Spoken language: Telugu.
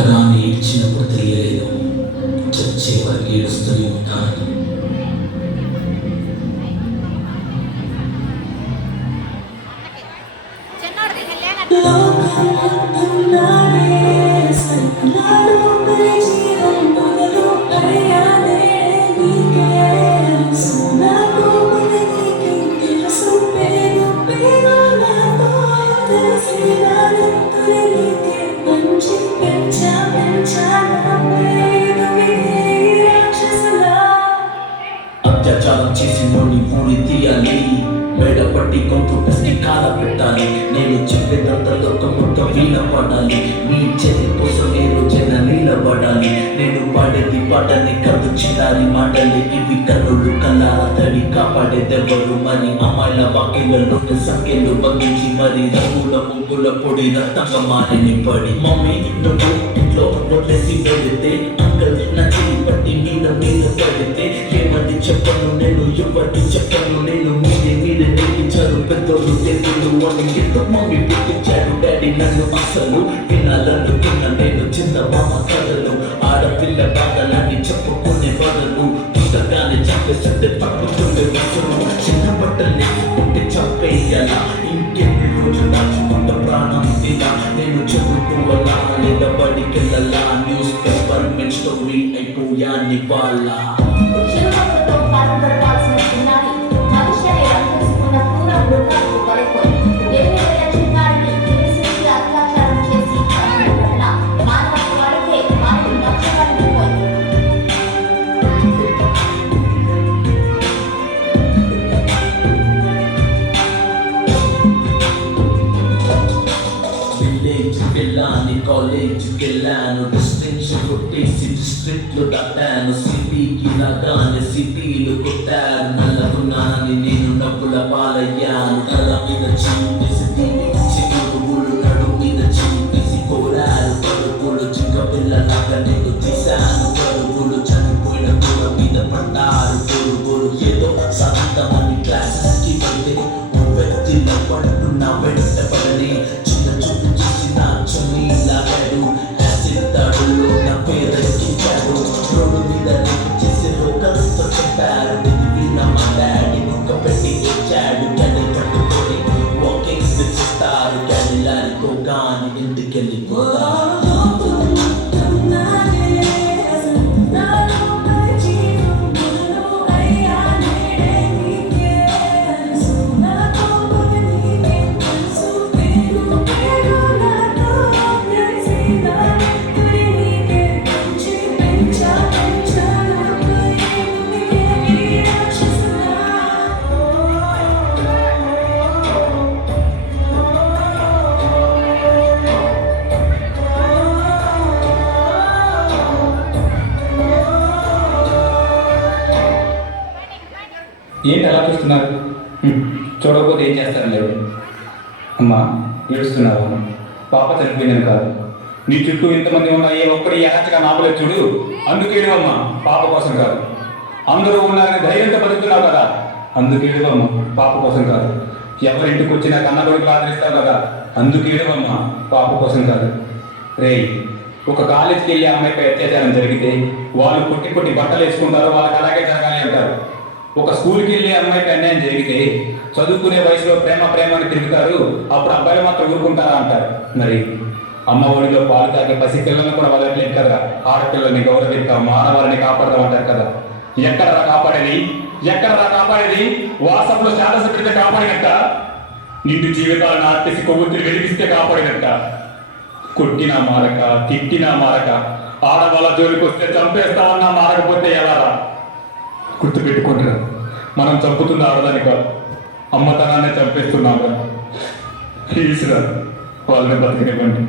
పుట్టగానే ఏడ్చినప్పుడు తెలియలేదు, చచ్చే వరకు ఏడుస్తూనే ఉంటాను. అత్యాచారం చేసినోని ఊరి తీయాలి, మెడపట్టి కొంత పెట్టి కాల పెట్టాలి. నేను చెప్పేదంతా లోకముక్క వినపడాలి, మీ చెల్లి కోసం నేను జన నిలబడాలి. నేను పాడేది పాటని కదు చిన్నారి మాటలి, ఇవి కన్నులు కళ్ళాల తడి కాపాడేదెవరు మరి? అమ్మాయిల వాక్యలలో సంఖ్యలు బగ్గించి మరి రంగుల ముగ్గుల పొడి రక్తంగా మారిని పడి. మమ్మీ నువ్వు ఇంట్లో నొట్టేసి పెడితే, అంకల్ నా చెయ్యి పట్టి మీద మీద పడితే, ఏమని చెప్పను నేను ఎవరికి చెప్పను నేను? మీరే నేర్పించారు పెద్దోళ్ళు తెలుగులు అని ఎందుకు మమ్మీ పుట్టించాడు డాడీ నన్ను? అసలు వినాలనుకున్న నేను చిన్న మామ కథలు, ఆడపిల్ల బాధలని చెప్పుకునే బదులు పుస్తకాన్ని చంపేస్తుంటే తప్పుతుండే వసలు. చిన్న బట్టలు వేసుకుంటే చంపేయాల, ఇంకెన్ని రోజు దాచుకుంట ప్రాణం ఇలా? నేను చదువుకోవాలా లేదా బడికెళ్ళాలా? న్యూస్ పేపర్ మెన్ స్టోరీ అయిపోయాని వాళ్ళ. కాలేజ్కి వెళ్ళాను, డిస్టింక్షన్ కొట్టేసి డిస్ట్రిక్ట్లో దాటాను. సిటీకి రాగానే సిటీలు కొట్టారు, నల్లకున్నానని నేను నవ్వుల పాలయ్యాను. కళ్ళ మీద చింపేసి తీసి పురుగులు నడు మీద చింపేసి కోరారు పరుగులు. జింక పిల్లలాగా నేను తీశాను పరుగులు, చనిపోయిన కూర మీద పడ్డారు పురుగులు. ఏదో సాధిద్దామని క్లాసెస్కి వెళ్తే వ్యక్తిల పట్టు నా వెంట పడని, చిన్న చూపు చూసి నా చున్నీ లాగాడు, యాసిడ్ దాడుల్లో నా పేరెక్కించాడు. రోడ్డు మీద రేపు చేసే లోకలతో చెప్పారు, విన్న మా డాడీ ముక్క పెట్టి వచ్చాడు. క్యాడిల్ పట్టుకొని వాకింగ్ చేస్తారు, క్యాడిల్ ఆడుకోగానే ఇంటికెళ్ళిపోతారు. ఏంటి అలా చూస్తున్నారు? చూడకపోతే ఏం చేస్తారు లేదు? అమ్మా ఏడుస్తున్నావు, పాప చనిపోయిందని కాదు, నీ చుట్టూ ఇంతమంది ఉన్నా ఏ ఒక్కడి యహచ్చగా నాపలేదు చూడు, అందుకేడువమ్మా, పాప కోసం కాదు. అందరూ ఉన్నారని ధైర్యంతో బతుకుతున్నావు కదా, అందుకేడువమ్మా, పాప కోసం కాదు. ఎవరింటికి వచ్చినా కన్న కొడుకు ఆదరిస్తావు కదా, అందుకేడువమ్మా, పాప కోసం కాదు. రేయ్, ఒక కాలేజీకి వెళ్ళి అమ్మాయిపై అత్యాచారం జరిగితే వాళ్ళు పుట్టి బట్టలు వేసుకుంటారు, వాళ్ళకి అలాగే జరగాలి అంటారు. ఒక స్కూల్కి వెళ్ళే అమ్మాయికి అన్యాయం జరిగితే చదువుకునే వయసులో ప్రేమ అని తిరుగుతారు, అప్పుడు అబ్బాయిలు మాత్రం ఊరుకుంటారా అంటారు. మరి అమ్మ ఒడిలో పాలు తాగే పసి పిల్లలను కూడా వదలట్లేదు కదా, ఆడపిల్లల్ని గౌరవిస్తాం, మానవాళ్ళని కాపాడదాం అంటారు కదా. ఎక్కడరా కాపాడేది? వాట్సాప్లో స్టేటస్ పెడితే కాపాడినట్ట? నిండు జీవితాలను ఆర్టీసీ కొవ్వొత్తులు వెలిగిస్తే కాపాడినట్ట? కొట్టినా మారక, తిట్టినా మారక, ఆడవాళ్ళ జోలికి వస్తే చంపేస్తామన్నా మారకపోతే ఎలారా? గుర్తుపెట్టుకుంటారు, మనం చంపుతున్న ఆడదాని కాదు, అమ్మతనాన్ని చంపేస్తున్నాం. ప్లీజ్ రా, వాళ్ళని బతికినివ్వండి.